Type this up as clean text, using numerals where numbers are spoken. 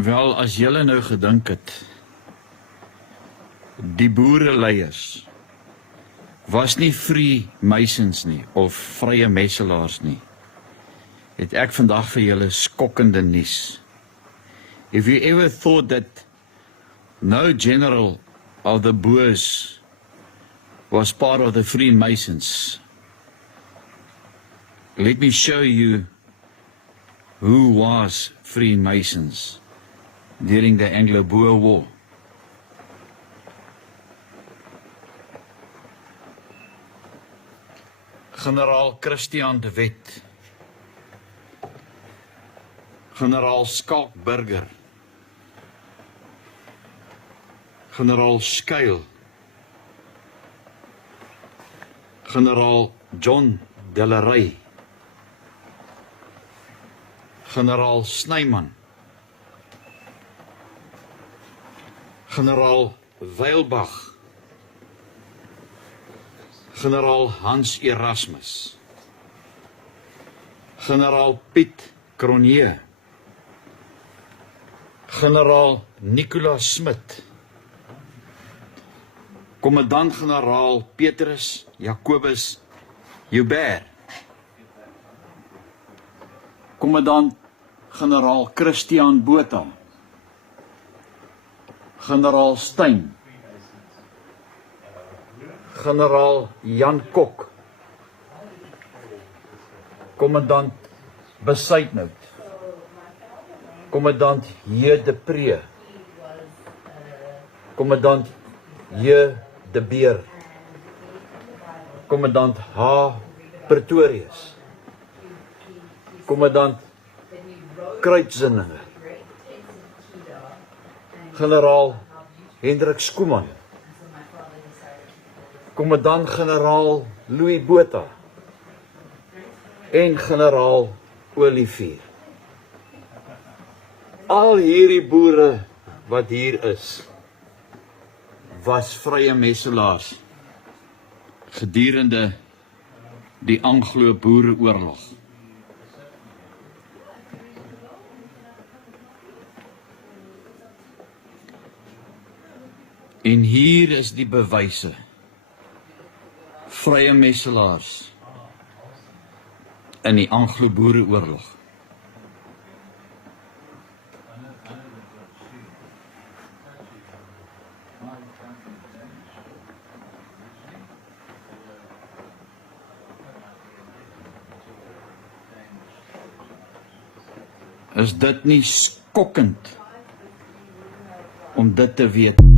Wel, as julle nou gedink het, die boereleiers was nie Freemasons nie, of vrye messelaars nie, het ek vandag vir julle skokkende nuus. If you ever thought that no general of the Boers was part of the Freemasons, let me show you who was Freemasons during the Anglo-Boer War. Generaal Christian de Wet, generaal Skalk Burger, generaal Skuil, generaal John Delarey, generaal Snyman, generaal Weilbach, generaal Hans Erasmus, generaal Piet Cronje, generaal Nicolas Smit, commandant-generaal Petrus Jacobus Joubert, commandant-generaal Christian Botha, generaal Steyn, generaal Jan Kok, commandant Besuitnout, commandant J. de Pre, commandant J. de Beer, commandant H. Pretorius, commandant Kruitzinninge, generaal Hendrik Skuman, commandant-generaal Louis Botha en generaal Olivier. Al hierdie boere wat hier is, was vrye messelaars gedurende die Anglo-Boereoorlog. En hier is die bewyse. Vrye messelaars in die Anglo-Boereoorlog. Is dit nie skokkend om dit te weet?